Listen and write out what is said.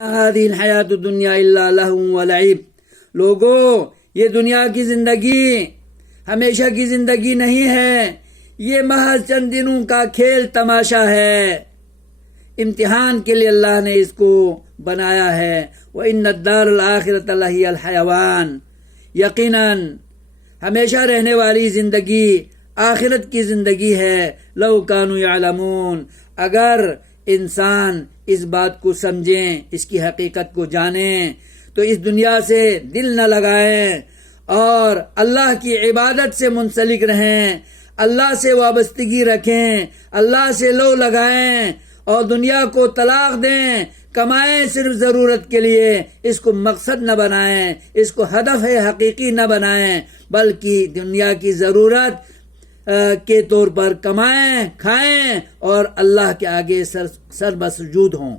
هذه الحیات الدنیا الا لہو ولعب، لوگو یہ دنیا کی زندگی ہمیشہ کی زندگی نہیں ہے، یہ محض چند دنوں کا کھیل تماشا ہے، امتحان کے لیے اللہ نے اس کو بنایا ہے۔ وَإِنَّ الدَّارَ الْآخِرَةَ لَهِيَ الْحَيَوَانُ، یقیناً ہمیشہ رہنے والی زندگی آخرت کی زندگی ہے۔ لَوْ كَانُوا يَعْلَمُونَ، اگر انسان اس بات کو سمجھیں، اس کی حقیقت کو جانیں تو اس دنیا سے دل نہ لگائیں اور اللہ کی عبادت سے منسلک رہیں، اللہ سے وابستگی رکھیں، اللہ سے لو لگائیں اور دنیا کو طلاق دیں، کمائیں صرف ضرورت کے لیے، اس کو مقصد نہ بنائیں، اس کو ہدف حقیقی نہ بنائیں، بلکہ دنیا کی ضرورت کے طور پر کمائیں، کھائیں اور اللہ کے آگے سر بسجود ہوں۔